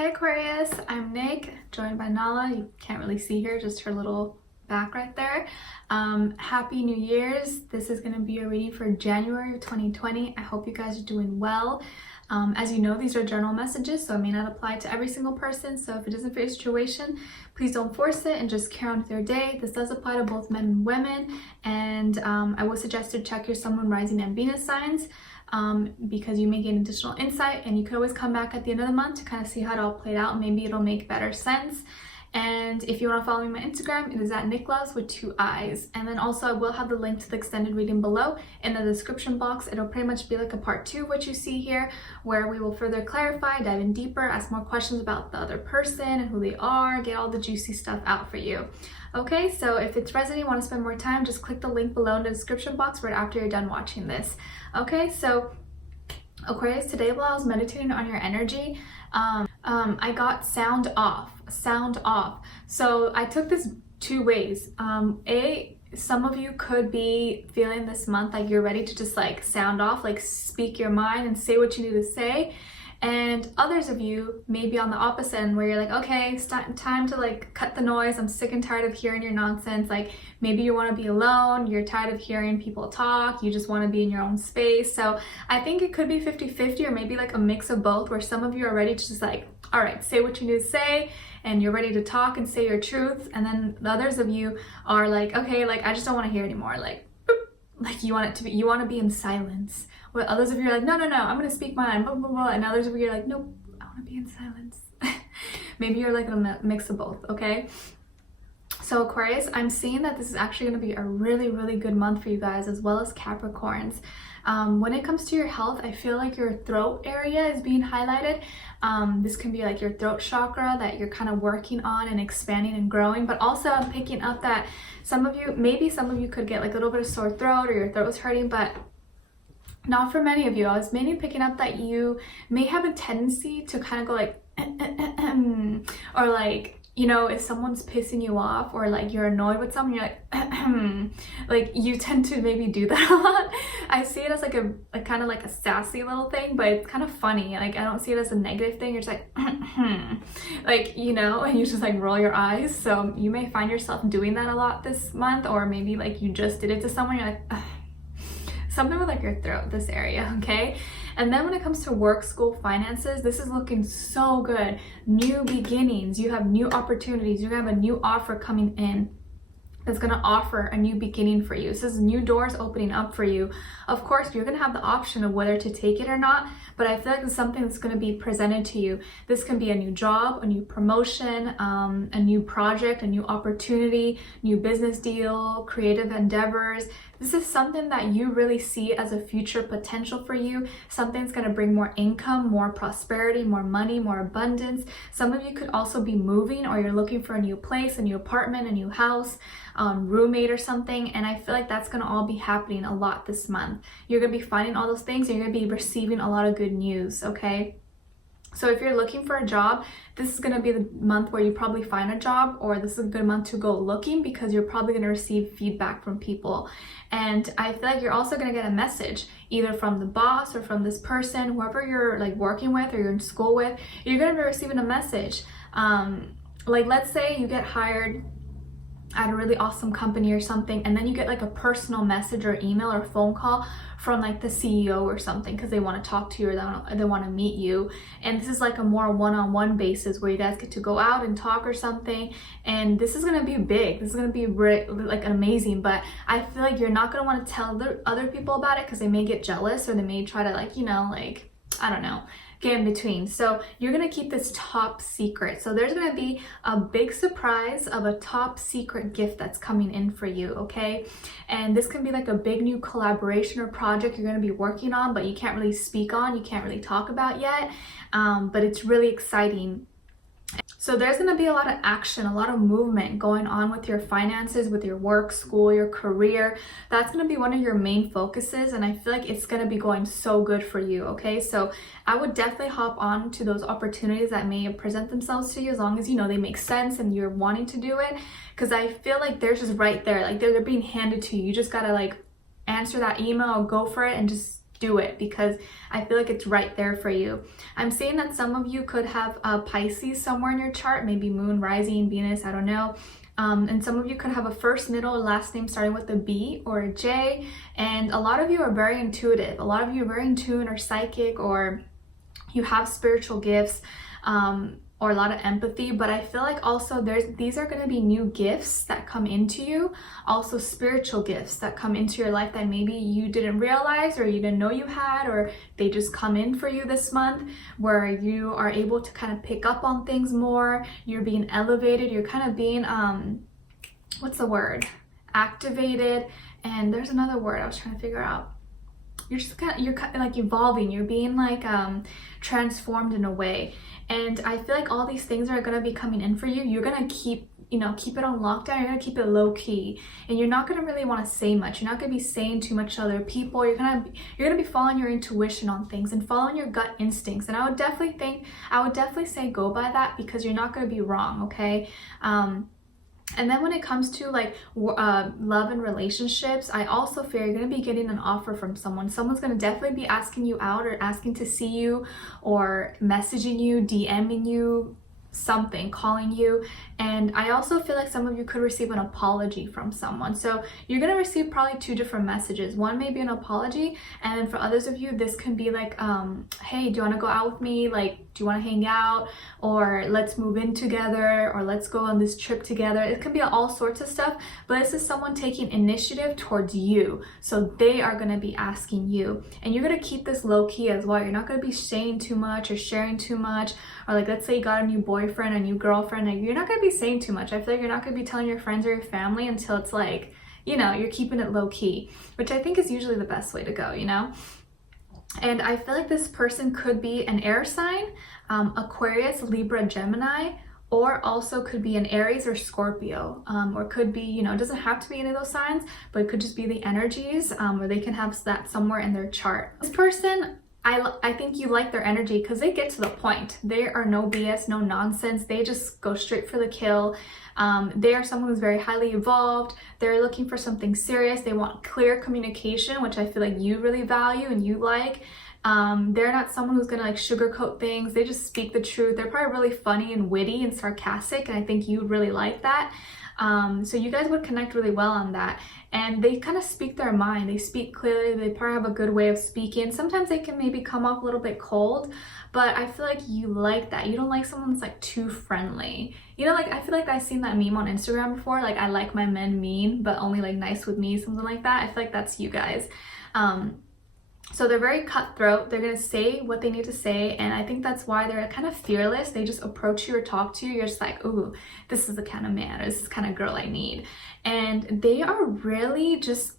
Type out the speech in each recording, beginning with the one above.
Hi Aquarius, I'm Nick, joined by Nala. You can't really see her, just her little back right there. Happy New Year's. This is going to be a reading for January of 2020. I hope you guys are doing well. As you know, these are general messages, so it may not apply to every single person. So if it doesn't fit your situation, please don't force it and just carry on with your day. This does apply to both men and women. And I would suggest to check your Sun, Moon, Rising, and Venus signs. Because you may gain additional insight, and you could always come back at the end of the month to kind of see how it all played out. Maybe it'll make better sense. And if you want to follow me on my Instagram, it is at NicLoves with 2 I's. And then also I will have the link to the extended reading below in the description box. It'll pretty much be like a part 2 of what you see here, where we will further clarify, dive in deeper, ask more questions about the other person and who they are, get all the juicy stuff out for you. Okay, so if it's resonating, want to spend more time, just click the link below in the description box right after you're done watching this. Okay, so Aquarius, today while I was meditating on your energy, I got sound off. So I took this 2 ways. Some of you could be feeling this month like you're ready to just like sound off, like speak your mind and say what you need to say. And others of you may be on the opposite end where you're like, okay, it's time to like cut the noise. I'm sick and tired of hearing your nonsense. Like maybe you want to be alone. You're tired of hearing people talk. You just want to be in your own space. So I think it could be 50-50 or maybe like a mix of both, where some of you are ready to just like, all right, say what you need to say and you're ready to talk and say your truth. And then the others of you are like, okay, like I just don't want to hear anymore. Like you want to be in silence. Where others of you are like, no, I'm gonna speak mine, blah, blah, blah. And others of you are like, nope, I want to be in silence. Maybe you're like a mix of both, okay? So Aquarius, I'm seeing that this is actually going to be a really good month for you guys, as well as Capricorns. When it comes to your health, I feel like your throat area is being highlighted. This can be like your throat chakra that you're kind of working on and expanding and growing. But also I'm picking up that some of you could get like a little bit of sore throat, or your throat was hurting, but not for many of you. I was mainly picking up that you may have a tendency to kind of go like or like, you know, if someone's pissing you off or like you're annoyed with someone, you're like like you tend to maybe do that a lot. I see it as like a kind of like a sassy little thing, but it's kind of funny. Like I don't see it as a negative thing. You're just like like, you know, and you just like roll your eyes. So you may find yourself doing that a lot this month, or maybe like you just did it to someone, you're like something with like your throat, this area, okay? And then when it comes to work, school, finances, this is looking so good. New beginnings, you have new opportunities, you're gonna have a new offer coming in that's gonna offer a new beginning for you. So this is new doors opening up for you. Of course, you're gonna have the option of whether to take it or not, but I feel like it's something that's gonna be presented to you. This can be a new job, a new promotion, a new project, a new opportunity, new business deal, creative endeavors. This is something that you really see as a future potential for you. Something that's gonna bring more income, more prosperity, more money, more abundance. Some of you could also be moving, or you're looking for a new place, a new apartment, a new house, roommate or something. And I feel like that's gonna all be happening a lot this month. You're gonna be finding all those things, and you're gonna be receiving a lot of good news, okay? So if you're looking for a job, this is going to be the month where you probably find a job, or this is a good month to go looking, because you're probably going to receive feedback from people. And I feel like you're also going to get a message either from the boss or from this person, whoever you're like working with or you're in school with. You're going to be receiving a message. Like let's say you get hired at a really awesome company or something, and then you get like a personal message or email or phone call from like the CEO or something, because they want to talk to you, or they want to meet you. And this is like a more one-on-one basis where you guys get to go out and talk or something. And this is going to be big. This is going to be like amazing. But I feel like you're not going to want to tell the other people about it, because they may get jealous, or they may try to like, you know, like, I don't know, get in between. So you're gonna keep this top secret. So there's gonna be a big surprise of a top secret gift that's coming in for you, okay? And this can be like a big new collaboration or project you're gonna be working on, but you can't really speak on, you can't really talk about yet, but it's really exciting. So there's going to be a lot of action, a lot of movement going on with your finances, with your work, school, your career. That's going to be one of your main focuses, and I feel like it's going to be going so good for you, okay? So I would definitely hop on to those opportunities that may present themselves to you, as long as you know they make sense and you're wanting to do it, because I feel like they're just right there. Like they're being handed to you. You just got to like answer that email or go for it and just do it because I feel like it's right there for you. I'm saying that some of you could have Pisces somewhere in your chart, maybe moon, rising, Venus, I don't know. And some of you could have a first, middle, and last name starting with a B or a J. And a lot of you are very intuitive. A lot of you are very in tune or psychic, or you have spiritual gifts. Or a lot of empathy, but I feel like also these are going to be new gifts that come into you, also spiritual gifts that come into your life that maybe you didn't realize or you didn't know you had, or they just come in for you this month, where you are able to kind of pick up on things more, you're being elevated, you're kind of being what's the word, activated, and there's another word I was trying to figure out. You're kind of like evolving, you're being like transformed in a way. And I feel like all these things are going to be coming in for you. You're going to keep it on lockdown. You're going to keep it low key, and you're not going to really want to say much. You're not going to be saying too much to other people. You're going to be following your intuition on things and following your gut instincts. And I would definitely say go by that, because you're not going to be wrong, okay? And then when it comes to like love and relationships, I also fear you're going to be getting an offer from someone. Someone's going to definitely be asking you out, or asking to see you, or messaging you, DMing you, something, calling you. And I also feel like some of you could receive an apology from someone. So you're going to receive probably two different messages. One may be an apology, and then for others of you, this can be like, hey, do you want to go out with me? Like, do you want to hang out? Or let's move in together, or let's go on this trip together. It could be all sorts of stuff, but this is someone taking initiative towards you. So they are going to be asking you, and you're going to keep this low key as well. You're not going to be saying too much or sharing too much, or like, let's say you got a new boyfriend, a new girlfriend, and you're not going to be saying too much. I feel like you're not going to be telling your friends or your family until it's like, you're keeping it low key, which I think is usually the best way to go, And I feel like this person could be an air sign, Aquarius, Libra, Gemini, or also could be an Aries or Scorpio, or could be, it doesn't have to be any of those signs, but it could just be the energies, or they can have that somewhere in their chart. This person, I think you like their energy because they get to the point. They are no BS, no nonsense. They just go straight for the kill. They are someone who's very highly evolved. They're looking for something serious. They want clear communication, which I feel like you really value and you like. They're not someone who's gonna like sugarcoat things. They just speak the truth. They're probably really funny and witty and sarcastic, and I think you would really like that. So you guys would connect really well on that. And they kind of speak their mind. They speak clearly. They probably have a good way of speaking. Sometimes they can maybe come off a little bit cold, but I feel like you like that. You don't like someone that's like too friendly. Like I feel like I've seen that meme on Instagram before. Like, I like my men mean, but only like nice with me, something like that. I feel like that's you guys. So they're very cutthroat. They're going to say what they need to say. And I think that's why they're kind of fearless. They just approach you or talk to you. You're just like, ooh, this is the kind of man, or this is the kind of girl I need. And they are really just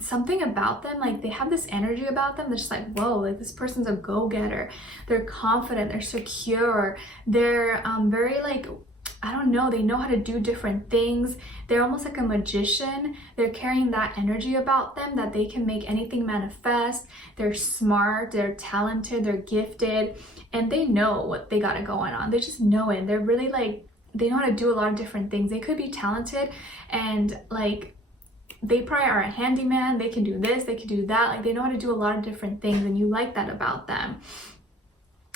something about them. Like, they have this energy about them. They're just like, whoa, like this person's a go-getter. They're confident. They're secure. They're very like, I don't know, they know how to do different things. They're almost like a magician. They're carrying that energy about them that they can make anything manifest. They're smart, they're talented, they're gifted, and they know what they got going on. They just know it. They're really like, they know how to do a lot of different things. They could be talented, and like, they probably are a handyman. They can do this, they can do that. Like, they know how to do a lot of different things, and you like that about them.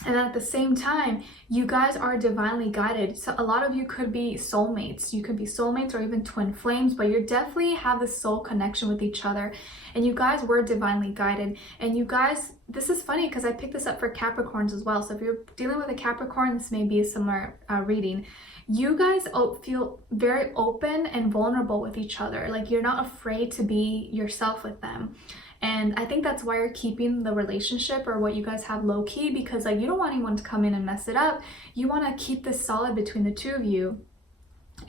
And at the same time, you guys are divinely guided. So a lot of you could be soulmates. You could be soulmates or even twin flames, but you definitely have this soul connection with each other. And you guys were divinely guided. And you guys, this is funny because I picked this up for Capricorns as well. So if you're dealing with a Capricorn, this may be a similar reading. You guys feel very open and vulnerable with each other. Like, you're not afraid to be yourself with them. And I think that's why you're keeping the relationship or what you guys have low key, because like, you don't want anyone to come in and mess it up. You want to keep this solid between the two of you.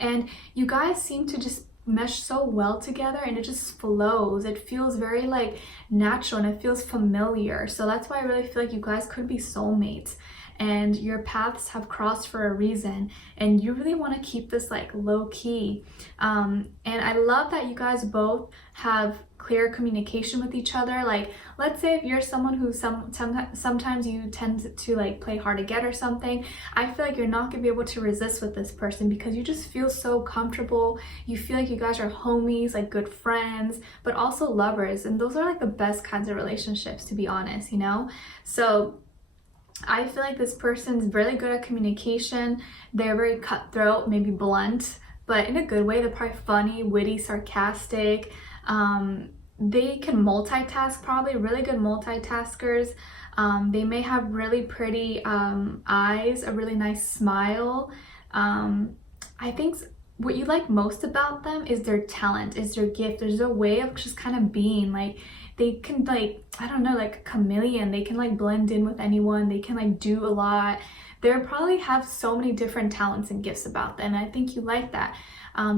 And you guys seem to just mesh so well together, and it just flows. It feels very like natural, and it feels familiar. So that's why I really feel like you guys could be soulmates, and your paths have crossed for a reason, and you really want to keep this like low key. And I love that you guys both have clear communication with each other. Like, let's say if you're someone who sometimes you tend to like play hard to get or something, I feel like you're not gonna be able to resist with this person because you just feel so comfortable. You feel like you guys are homies, like good friends, but also lovers, and those are like the best kinds of relationships, to be honest, you know? So I feel like this person's really good at communication. They're very cutthroat, maybe blunt, but in a good way. They're probably funny, witty, sarcastic. They can multitask, probably really good multitaskers. They may have really pretty eyes, a really nice smile. I think what you like most about them is their talent, is their gift. There's a way of just kind of being like, they can like, I don't know, like a chameleon. They can like blend in with anyone. They can like do a lot. They probably have so many different talents and gifts about them. And I think you like that.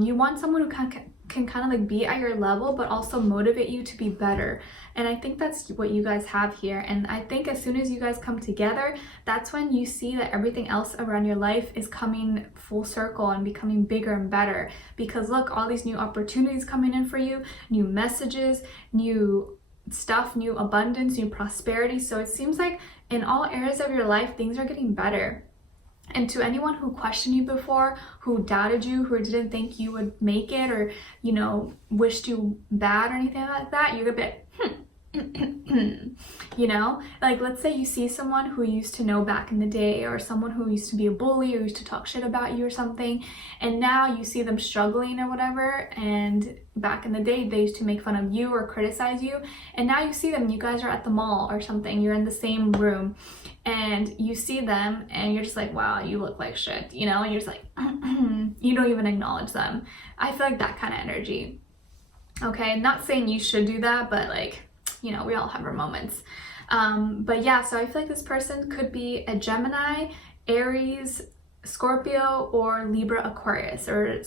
You want someone who can kind of like be at your level, but also motivate you to be better. And I think that's what you guys have here. And I think as soon as you guys come together, that's when you see that everything else around your life is coming full circle and becoming bigger and better. Because look, all these new opportunities coming in for you, new messages, new stuff, new abundance, new prosperity. So it seems like in all areas of your life, things are getting better. And to anyone who questioned you before, who doubted you, who didn't think you would make it, or, you know, wished you bad or anything like that, you're a bit, you know, like let's say you see someone who you used to know back in the day, or someone who used to be a bully or used to talk shit about you or something, and now you see them struggling or whatever, and back in the day they used to make fun of you or criticize you, and now you see them, you guys are at the mall or something, you're in the same room, and you see them and you're just like, wow, you look like shit, you know, and you're just like, you don't even acknowledge them. I feel like that kind of energy. Okay, not saying you should do that, but like, you know, we all have our moments. But yeah, so I feel like this person could be a Gemini, Aries, Scorpio, or Libra, Aquarius, or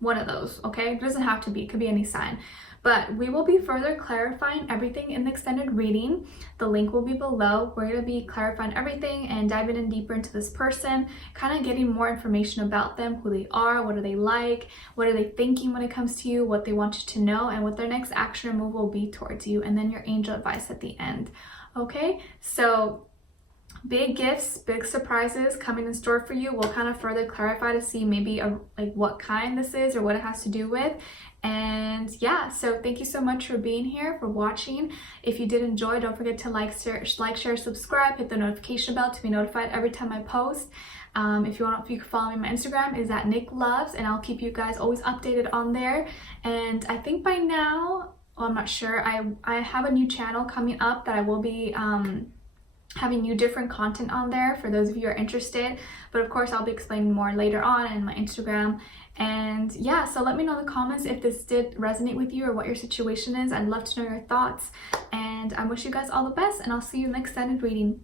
one of those, okay? It doesn't have to be, it could be any sign. But we will be further clarifying everything in the extended reading. The link will be below. We're going to be clarifying everything and diving in deeper into this person, kind of getting more information about them, who they are, what are they like, what are they thinking when it comes to you, what they want you to know, and what their next action or move will be towards you, and then your angel advice at the end. Okay, so big gifts, big surprises coming in store for you. We'll kind of further clarify to see maybe like what kind this is or what it has to do with. And yeah, so thank you so much for being here, for watching. If you did enjoy, don't forget to like, share, subscribe, hit the notification bell to be notified every time I post. If you can follow me on my Instagram, is at NicLoves, and I'll keep you guys always updated on there. And I think by now, well, I'm not sure, I have a new channel coming up that I will be having new different content on there for those of you who are interested, but of course I'll be explaining more later on in my Instagram. And yeah, so let me know in the comments if this did resonate with you or what your situation is. I'd love to know your thoughts, and I wish you guys all the best, and I'll see you in the extended reading.